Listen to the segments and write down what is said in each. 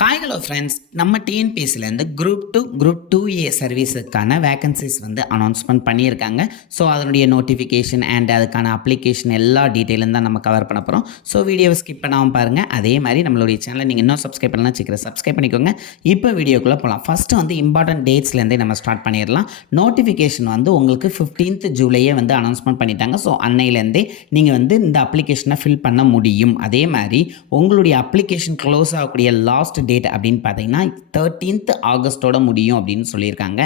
Hi hello friends, நம்ம டிஎன்பிஎஸ்சிலேருந்து group two ஏ சர்வீஸுக்கான vacancies வந்து announcement பண்ணியிருக்காங்க. ஸோ அதனுடைய நோட்டிஃபிகேஷன் அண்ட் அதுக்கான அப்ளிகேஷன் எல்லா டீட்டெயிலும் தான் நம்ம கவர் பண்ண போகிறோம். ஸோ வீடியோவை ஸ்கிப் பண்ணாமல் பாருங்கள். அதே மாதிரி நம்மளுடைய சேனலை நீங்கள் இன்னும் சப்ஸ்கிரைப் பண்ணலாம், சீக்கிரம் சப்ஸ்கிரைப் பண்ணிக்கோங்க. இப்போ வீடியோக்குள்ளே போகலாம். ஃபஸ்ட்டு வந்து இம்பார்ட்டன்ட் டேட்ஸ்லேருந்தே நம்ம ஸ்டார்ட் பண்ணிடலாம். நோட்டிஃபிகேஷன் வந்து உங்களுக்கு 15th ஜூலையே வந்து அனௌன்ஸ்மெண்ட் பண்ணிட்டாங்க. ஸோ அன்னையிலேருந்தே நீங்கள் வந்து இந்த அப்ளிகேஷனை ஃபில் பண்ண முடியும். அதே மாதிரி உங்களுடைய அப்ளிகேஷன் க்ளோஸ் ஆகக்கூடிய லாஸ்ட் டேட் அப்படின்னு பார்த்தீங்கன்னா 13th ஆகஸ்ட்டோட முடியும் அப்படின்னு சொல்லியிருக்காங்க.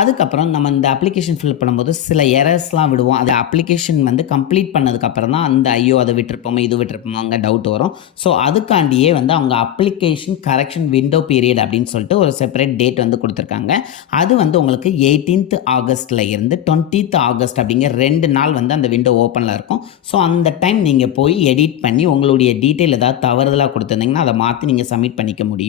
அதுக்கப்புறம் நம்ம இந்த அப்ளிகேஷன் ஃபில் பண்ணும்போது சில எரர்ஸ்லாம் விடுவோம். அது அப்ளிகேஷன் வந்து கம்ப்ளீட் பண்ணதுக்கப்புறம் தான் அந்த ஐயோ அதை விட்டுருப்போமோ இது விட்டுருப்போமோ அங்கே டவுட் வரும். ஸோ அதுக்காண்டியே வந்து அவங்க அப்ளிகேஷன் கரெக்ஷன் விண்டோ பீரியட் அப்படின்னு சொல்லிட்டு ஒரு செப்பரேட் டேட் வந்து கொடுத்துருக்காங்க. அது வந்து உங்களுக்கு 18th ஆகஸ்ட்டில் இருந்து 20th ஆகஸ்ட் அப்படிங்கிற 2 நாள் வந்து அந்த விண்டோ ஓப்பனில் இருக்கும். ஸோ அந்த டைம் நீங்கள் போய் எடிட் பண்ணி உங்களுடைய டீட்டெயில் ஏதாவது தவறுதலாக கொடுத்துருந்தீங்கன்னா அதை மாற்றி நீங்கள் சப்மிட் பண்ணிக்க முடியும்.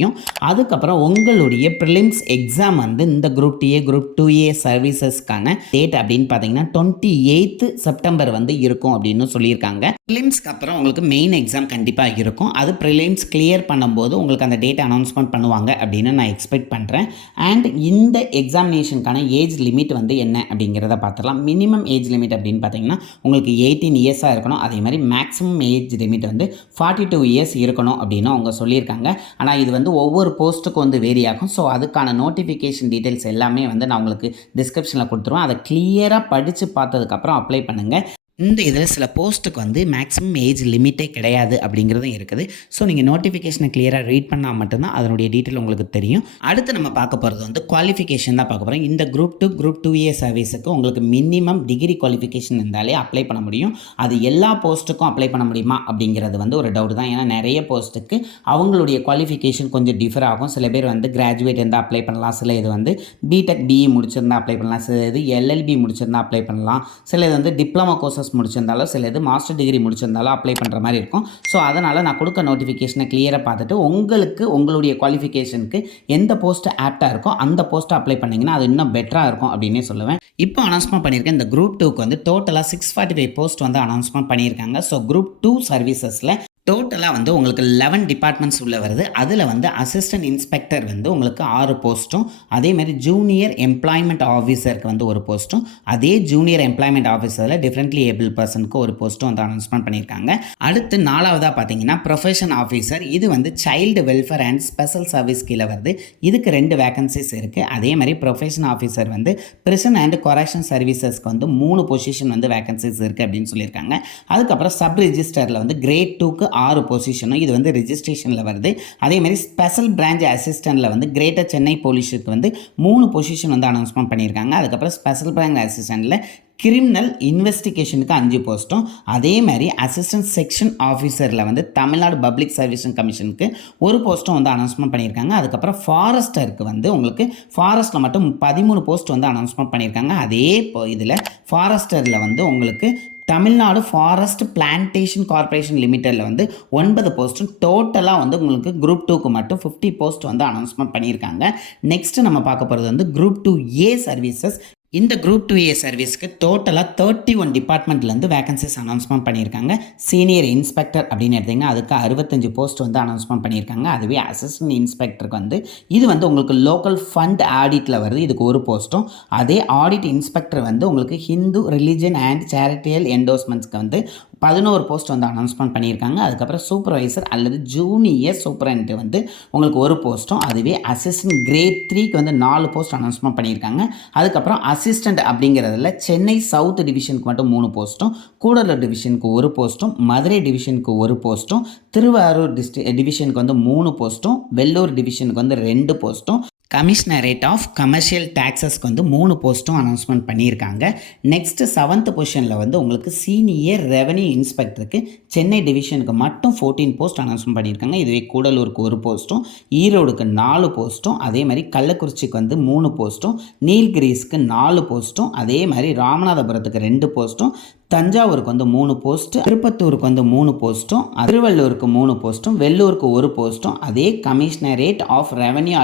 அதுக்கப்புறம் உங்களுடைய ப்ரிலிம்ஸ் எக்ஸாம் வந்து இந்த குரூப் டிஏ குரூப் 2A சர்வீசஸ்க்கான டேட் அப்படின்னு பார்த்தீங்கன்னா 28th செப்டம்பர் வந்து இருக்கும் அப்படின்னு சொல்லியிருக்காங்க. ப்ரிலிம்ஸ்க்கு அப்புறம் உங்களுக்கு மெயின் எக்ஸாம் கண்டிப்பாக இருக்கும். அது ப்ரிலிம்ஸ் கிளியர் பண்ணும்போது உங்களுக்கு அந்த டேட் அனௌன்ஸ்மெண்ட் பண்ணுவாங்க அப்படின்னு நான் எக்ஸ்பெக்ட் பண்ணுறேன். அண்ட் இந்த எக்ஸாமினேஷனுக்கான ஏஜ் லிமிட் வந்து என்ன அப்படிங்கிறத பார்த்துடலாம். மினிமம் ஏஜ் லிமிட் அப்படின்னு பார்த்தீங்கன்னா உங்களுக்கு 18 இயர்ஸாக இருக்கணும். அதே மாதிரி மேக்ஸிமம் ஏஜ் லிமிட் வந்து 42 இயர்ஸ் இருக்கணும் அப்படின்னு அவங்க சொல்லியிருக்காங்க. ஆனால் இது வந்து ஒவ்வொரு போஸ்ட்டுக்கும் வந்து வேரி ஆகும். ஸோ அதுக்கான நோட்டிஃபிகேஷன் டீட்டெயில்ஸ் எல்லாமே வந்து நான் உங்களுக்கு டிஸ்கிரிப்ஷனில் கொடுத்துருவேன். அதை கிளியராக படித்து பார்த்ததுக்கப்புறம் அப்ளை பண்ணுங்கள். இந்த இதில் சில போஸ்ட்டுக்கு வந்து மேக்ஸிமம் ஏஜ் லிமிட்டே கிடையாது அப்படிங்கிறதும் இருக்குது. ஸோ நீங்கள் நோட்டிஃபிகேஷனை கிளியராக ரீட் பண்ணால் மட்டும்தான் அதனுடைய டீட்டெயில் உங்களுக்கு தெரியும். அடுத்து நம்ம பார்க்க போகிறது வந்து குவாலிஃபிகேஷன் தான் பார்க்க போகிறோம். இந்த குரூப் 2 குரூப் 2A சர்வீஸுக்கு உங்களுக்கு மினிமம் டிகிரி குவாலிஃபிகேஷன் இருந்தாலே அப்ளை பண்ண முடியும். அது எல்லா போஸ்ட்டுக்கும் அப்ளை பண்ண முடியுமா அப்படிங்கிறது வந்து ஒரு டவுட் தான். ஏன்னா நிறைய போஸ்ட்டுக்கு அவங்களுடைய குவாலிஃபிகேஷன் கொஞ்சம் டிஃபர் ஆகும். சில பேர் வந்து கிராஜுவேட் இருந்தால் அப்ளை பண்ணலாம், சில இது வந்து பிடெக் பிஇ முடிச்சிருந்தா அப்ளை பண்ணலாம், சில இது எல்எல்பி முடிச்சிருந்தா அப்ளை பண்ணலாம், சில இது வந்து டிப்ளமோ கோர்சஸ் முடிச்சிருந்தாலும் சில இது மாஸ்டர் டிகிரி முடிச்சிருந்தாலும் அப்ளை பண்ணுற மாதிரி இருக்கும். ஸோ அதனால் நான் கொடுக்க நோட்டிஃபிகேஷனை கிளியராக பார்த்துட்டு உங்களுக்கு உங்களுடைய குவாலிஃபிகேஷனுக்கு எந்த போஸ்ட் ஆப்டாக இருக்கோ அந்த போஸ்ட்டை அப்ளை பண்ணிங்கன்னா அது இன்னும் பெட்டராக இருக்கும் அப்படின்னே சொல்லுவேன். இப்போ அனௌன்ஸ்மெண்ட் பண்ணியிருக்கேன். இந்த குரூப் 2க்கு வந்து டோட்டலாக 645 போஸ்ட் வந்து அனௌன்ஸ்மெண்ட் பண்ணியிருக்காங்க. ஸோ குரூப் 2 சர்வீசஸில் டோட்டலாக வந்து உங்களுக்கு 11 டிபார்ட்மெண்ட்ஸ் உள்ள வருது. அதில் வந்து அசிஸ்டன்ட் இன்ஸ்பெக்டர் வந்து உங்களுக்கு 6 போஸ்ட்டும், அதேமாதிரி ஜூனியர் எம்ப்ளாய்மெண்ட் ஆஃபீஸருக்கு வந்து ஒரு போஸ்ட்டும், அதே ஜூனியர் எம்ப்ளாய்மெண்ட் ஆஃபீஸரில் டிஃப்ரெண்ட்லி ஏபிள் பர்சனுக்கு ஒரு போஸ்ட்டும் வந்து அனௌன்ஸ்மெண்ட் பண்ணியிருக்காங்க. அடுத்து 4வதாக பார்த்தீங்கன்னா ப்ரொஃபஷன் ஆஃபீஸர். இது வந்து child welfare and special service கீழே வருது. இதுக்கு 2 வேகன்சிஸ் இருக்குது. அதே மாதிரி ப்ரொஃபஷன் ஆஃபீஸர் வந்து பிரிசன் அண்ட் கொரெக்ஷன் சர்வீசஸ்க்கு வந்து 3 பொசிஷன் வந்து வேகன்சிஸ் இருக்குது அப்படின்னு சொல்லியிருக்காங்க. அதுக்கப்புறம் சப் ரிஜிஸ்டரில் வந்து கிரேட் 2க்கு 6 பொசிஷனும் இது வந்து ரிஜிஸ்ட்ரேஷனில் வருது. அதேமாதிரி ஸ்பெஷல் பிரான்ச் அசிஸ்டண்டில் வந்து கிரேட்டர் சென்னை போலீஸுக்கு வந்து 3 பொசிஷன் வந்து அனௌன்ஸ்மெண்ட் பண்ணியிருக்காங்க. அதுக்கப்புறம் ஸ்பெஷல் பிரான்ச் அசிஸ்டண்டில் கிரிமினல் இன்வெஸ்டிகேஷனுக்கு 5 போஸ்ட்டும், அதே மாதிரி அசிஸ்டன்ட் செக்ஷன் ஆஃபீஸரில் வந்து தமிழ்நாடு பப்ளிக் சர்வீஸ் கமிஷனுக்கு ஒரு போஸ்ட்டும் வந்து அனௌன்ஸ்மெண்ட் பண்ணியிருக்காங்க. அதுக்கப்புறம் ஃபாரஸ்டருக்கு வந்து உங்களுக்கு ஃபாரஸ்ட்டில் மட்டும் 13 போஸ்ட் வந்து அனௌன்ஸ்மெண்ட் பண்ணியிருக்காங்க. அதே இதில் ஃபாரஸ்டரில் வந்து உங்களுக்கு தமிழ்நாடு ஃபாரஸ்ட் பிளான்டேஷன் கார்பரேஷன் லிமிட்டடில் வந்து 9 போஸ்ட்டும், டோட்டலாக வந்து உங்களுக்கு குரூப் 2க்கு மட்டும் 50 போஸ்ட் வந்து அனௌன்ஸ்மெண்ட் பண்ணியிருக்காங்க. நெக்ஸ்ட்டு நம்ம பார்க்க போகிறது வந்து குரூப் 2A சர்வீசஸ். இந்த குரூப் 2A சர்வீஸ்க்கு டோட்டலாக 31 டிபார்ட்மெண்ட்லேருந்து வேகன்சிஸ் அனௌன்ஸ்மெண்ட் பண்ணியிருக்காங்க. சீனியர் இன்ஸ்பெக்டர் அப்படின்னு எடுத்திங்கன்னா அதுக்கு 65 போஸ்ட் வந்து அனௌன்ஸ்மெண்ட் பண்ணியிருக்காங்க. அதுவே அசிஸ்டன்ட் இன்ஸ்பெக்டருக்கு வந்து இது வந்து உங்களுக்கு லோக்கல் ஃபண்ட் ஆடிட்டில் வருது. இதுக்கு ஒரு போஸ்ட்டும், அதே ஆடிட் இன்ஸ்பெக்டர் வந்து உங்களுக்கு ஹிந்து ரிலிஜன் அண்ட் சேரிட்டியல் என்டோஸ்மெண்ட்ஸ்க்கு வந்து 11 போஸ்ட் வந்து அனௌன்ஸ்மெண்ட் பண்ணியிருக்காங்க. அதுக்கப்புறம் சூப்பர்வைசர் அல்லது ஜூனியர் சூப்பரண்ட் வந்து உங்களுக்கு ஒரு போஸ்ட்டும், அதுவே அசிஸ்டன்ட் கிரேட் 3க்கு வந்து 4 போஸ்ட் அனௌன்ஸ்மெண்ட் பண்ணியிருக்காங்க. அதுக்கப்புறம் அசிஸ்டண்ட் அப்படிங்கிறதுல சென்னை சவுத் டிவிஷனுக்கு மட்டும் 3 போஸ்ட்டும், கூடலூர் டிவிஷனுக்கு ஒரு போஸ்ட்டும், மதுரை டிவிஷனுக்கு ஒரு போஸ்ட்டும், திருவாரூர் டிவிஷனுக்கு வந்து 3 போஸ்ட்டும், வெள்ளூர் டிவிஷனுக்கு வந்து 2 போஸ்ட்டும், கமிஷனரேட் ஆஃப் கமர்ஷியல் டேக்ஸஸ்க்கு வந்து 3 போஸ்ட்டும் அனௌன்ஸ்மெண்ட் பண்ணியிருக்காங்க. நெக்ஸ்ட்டு 7th பொசிஷனில் வந்து உங்களுக்கு சீனியர் ரெவன்யூ இன்ஸ்பெக்டருக்கு சென்னை டிவிஷனுக்கு மட்டும் 14 போஸ்ட் அனௌன்ஸ்மெண்ட் பண்ணியிருக்காங்க. இதுவே கூடலூருக்கு ஒரு போஸ்ட்டும், ஈரோடுக்கு 4 போஸ்ட்டும், அதே மாதிரி கள்ளக்குறிச்சிக்கு வந்து 3 போஸ்ட்டும், நீல்கிரிஸ்க்கு 4 போஸ்ட்டும், அதே மாதிரி ராமநாதபுரத்துக்கு 2 போஸ்ட்டும், தஞ்சாவூருக்கு வந்து 3 போஸ்ட், திருப்பத்தூருக்கு வந்து 3 போஸ்ட்டும், திருவள்ளூருக்கு 3 போஸ்ட்டும், வெள்ளூருக்கு 1 போஸ்ட்டும், அதே கமிஷனரேட் ஆஃப் ரெவன்யூ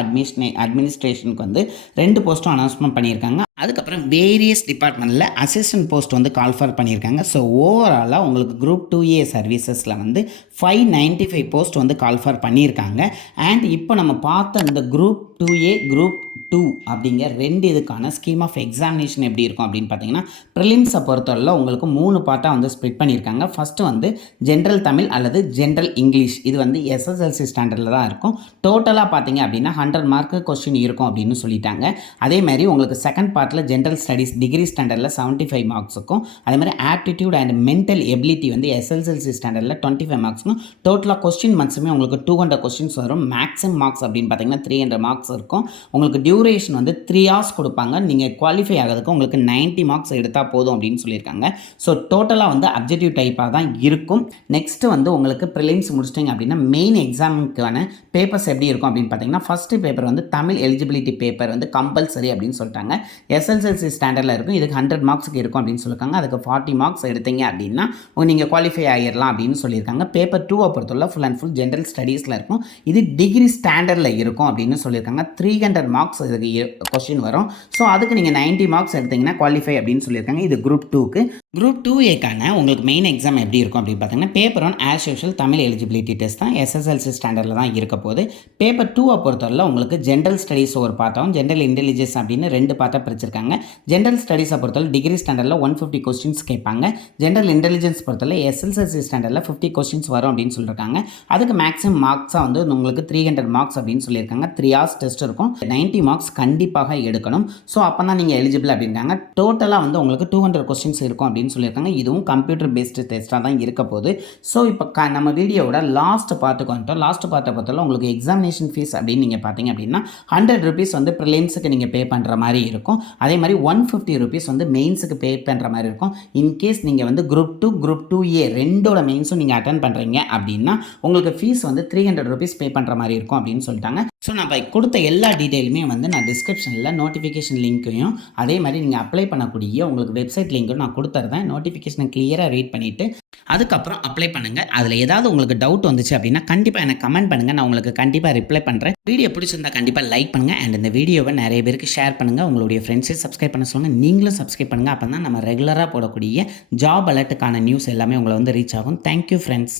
அட்மினிஸ்ட்ரேஷனுக்கு வந்து 2 போஸ்ட்டும் அனௌன்ஸ்மெண்ட் பண்ணியிருக்காங்க. அதுக்கப்புறம் வேரியஸ் டிபார்ட்மெண்ட்டில் அசிஸ்டன்ட் போஸ்ட் வந்து கால்ஃபர் பண்ணியிருக்காங்க. ஸோ ஓவராலாக உங்களுக்கு குரூப் 2A சர்வீசஸில் வந்து 595 போஸ்ட் வந்து கால்ஃபர் பண்ணியிருக்காங்க. அண்ட் இப்போ நம்ம பார்த்த இந்த குரூப் 2A குரூப் 2 அப்படிங்கிற 2 இதுக்கான ஸ்கீம் ஆஃப் எக்ஸாமினேஷன் எப்படி இருக்கும் அப்படின்னு பார்த்தீங்கன்னா, ப்ரிலிம்ஸை பொறுத்தவரை உங்களுக்கு 3 பார்ட்டாக வந்து ஸ்ப்ளிட் பண்ணியிருக்காங்க. ஃபஸ்ட்டு வந்து ஜென்ரல் தமிழ் அல்லது ஜென்ரல் இங்கிலீஷ், இது வந்து எஸ்எஸ்எல்சி ஸ்டாண்டர்டில் தான் இருக்கும். டோட்டலாக பார்த்தீங்க அப்படின்னா 100 மார்க்கு கொஸ்டின் இருக்கும் அப்படின்னு சொல்லிட்டாங்க. அதே மாதிரி உங்களுக்கு செகண்ட் பார்ட்டில் ஜென்ரல் ஸ்டடீஸ் டிகிரி ஸ்டாண்டர்டில் 75 மார்க்ஸுக்கும், அதே மாதிரி ஆப்டிடியூட் அண்ட் மென்டல் எபிலிட்டி வந்து எஸ்எஸ்எல்சி ஸ்டாண்டர்டில் 25 மார்க்ஸுக்கும், டோட்டலாக கொஸ்டின் மேக்ஸிமே உங்களுக்கு 200 கொஸ்டின்ஸ் வரும். மேக்ஸிமம் மார்க்ஸ் அப்படின்னு பார்த்தீங்கன்னா 300 மார்க்ஸ் இருக்கும். உங்களுக்கு டியூரேஷன் வந்து 3 hours கொடுப்பாங்க. நீங்கள் குவாலிஃபை ஆகிறதுக்கு உங்களுக்கு 90 மார்க்ஸ் எடுத்தால் போதும் அப்படின்னு சொல்லியிருக்காங்க. ஸோ டோட்டலாக வந்து அப்ஜெக்டிவ் டைப்பாக தான் இருக்கும். நெக்ஸ்ட்டு வந்து உங்களுக்கு ப்ரிலிம்ஸ் முடிச்சிட்டிங்க அப்படின்னா மெயின் எக்ஸாமுக்கான பேப்பர்ஸ் எப்படி இருக்கும் அப்படின்னு பார்த்தீங்கன்னா, ஃபஸ்ட்டு பேப்பர் வந்து தமிழ் எலிஜிபிலிட்டி பேப்பர் வந்து கம்பல்சரி அப்படின்னு சொல்லிட்டாங்க. எஸ்எஸ்எல்சி ஸ்டாண்டர்டில் இருக்கும். இதுக்கு 100 மார்க்ஸுக்கு இருக்கும் அப்படின்னு சொல்லியிருக்காங்க. அதுக்கு 40 மார்க்ஸ் எடுத்தீங்க அப்படின்னா நீங்கள் குவாலிஃபை ஆகிடலாம் அப்படின்னு சொல்லியிருக்காங்க. பேப்பர் 2 பொறுத்தவரை ஃபுல் அண்ட் ஃபுல் ஜென்ரல் ஸ்டடீஸில் இருக்கும். இது டிகிரி ஸ்டாண்டர்டில் இருக்கும் அப்படின்னு சொல்லியிருக்காங்க. 300 மார்க்ஸ் இதுக்கு கொஸ்டின் வரும். ஸோ அதுக்கு நீங்கள் 90 மார்க்ஸ் எடுத்தீங்கன்னா குவாலிஃபை அப்படின்னு சொல்லியிருக்காங்க. இது குரூப் 2க்கு. குரூப் 2Aக்கான உங்களுக்கு மெயின் எக்ஸாம் எப்படி இருக்கும் அப்படின்னு பார்த்தீங்கன்னா, paper 1 as usual Tamil eligibility test தான் எஸ்எஸ்எல்சி ஸ்டாண்டர்டில் தான் இருக்க போகுது. பேப்பர் 2 பொறுத்தவரை உங்களுக்கு ஜென்ரல் ஸ்டடீஸ் ஒரு பார்ட்டாகவும் ஜென்ரல் இன்டெலிஜென்ஸ் அப்படின்னு 2 பார்ட்டாக பிரிச்சிருக்காங்க. ஜென்ரல் ஸ்டடீஸை பொறுத்தவரை டிகிரி ஸ்டாண்டர்டில் 150 கொஸ்டின்ஸ் கேட்பாங்க. ஜென்ரல் இன்டெலிஜென்ஸ் பொறுத்தவரை எஸ்எஸ்எல்சி ஸ்டாண்டர்டில் 50 கொஸ்டின்ஸ் வரும் அப்படின்னு சொல்லியிருக்காங்க. அதுக்கு மேக்ஸிமம் மார்க்ஸாக வந்து உங்களுக்கு 300 மார்க்ஸ் அப்படின்னு சொல்லியிருக்காங்க. 3 hours டெஸ்ட் இருக்கும். 90 மார்க்ஸ் கண்டிப்பாக எடுக்கணும். ஸோ அப்போ தான் நீங்கள் எலிஜிபிள் அப்படின்றாங்க. டோட்டலாக வந்து உங்களுக்கு 200 கொஸ்டின்ஸ் இருக்கும் அப்படின்னு சொல்லியிருக்காங்க. இதுவும் கம்ப்யூட்டர் பேஸ்டு டெஸ்ட்டாக தான் இருக்க போகுது. ஸோ இப்போ நம்ம வீடியோவோட லாஸ்ட் பார்ட்டுக்கு வந்துட்டோம். லாஸ்ட் பார்ட்டை பொறுத்தவரை உங்களுக்கு எக்ஸாமினேஷன் ஃபீஸ் அப்படின்னு நீங்கள் பார்த்தீங்க அப்படின்னா 100 rupees வந்து ப்ரிலிம்ஸுக்கு நீங்கள் பே பண்ணுற மாதிரி இருக்கும். அதே மாதிரி 150 rupees வந்து மெயின்ஸுக்கு பே பண்ணுற மாதிரி இருக்கும். இன்கேஸ் நீங்கள் வந்து குரூப் 2 குரூப் 2A ரெண்டோட மெயின்ஸும் நீங்கள் அட்டன் பண்ணுறீங்க அப்படின்னா உங்களுக்கு ஃபீஸ் வந்து 300 rupees பே பண்ணுற மாதிரி இருக்கும் அப்படின்னு சொல்லிட்டாங்க. ஸோ நான் இப்போ கொடுத்த எல்லா டீட்டெயிலுமே வந்து நான் டிஸ்கிரிப்ஷனில் நோட்டிஃபிகேஷன் லிங்க்கையும் அதே மாதிரி நீங்கள் அப்ளை பண்ணக்கூடிய உங்களுக்கு வெப்சைட் லிங்க்கும் நான் கொடுத்துருந்தேன். நோட்டிஃபிகேஷனை கிளியராக ரீட் பண்ணிவிட்டு அதுக்கப்புறம் அப்ளை பண்ணுங்கள். அதில் ஏதாவது உங்களுக்கு டவுட் வந்துச்சு அப்படின்னா கண்டிப்பாக எனக்கு கமெண்ட் பண்ணுங்கள். நான் உங்களுக்கு கண்டிப்பாக ரிப்ளை பண்ணுறேன். வீடியோ பிடிச்சிருந்தா கண்டிப்பாக லைக் பண்ணுங்கள். அண்ட் இந்த வீடியோவை நிறைய பேருக்கு ஷேர் பண்ணுங்கள். உங்களுடைய ஃப்ரெண்ட்ஸே சப்ஸ்கிரைப் பண்ண சொல்லுங்கள். நீங்களும் சப்ஸ்கிரைப் பண்ணுங்கள். அப்போ தான் நம்ம ரெகுலராக போடக்கூடிய ஜாப் அலர்ட்டுக்கான நியூஸ் எல்லாமே உங்களை வந்து ரீச் ஆகும். Thank you friends.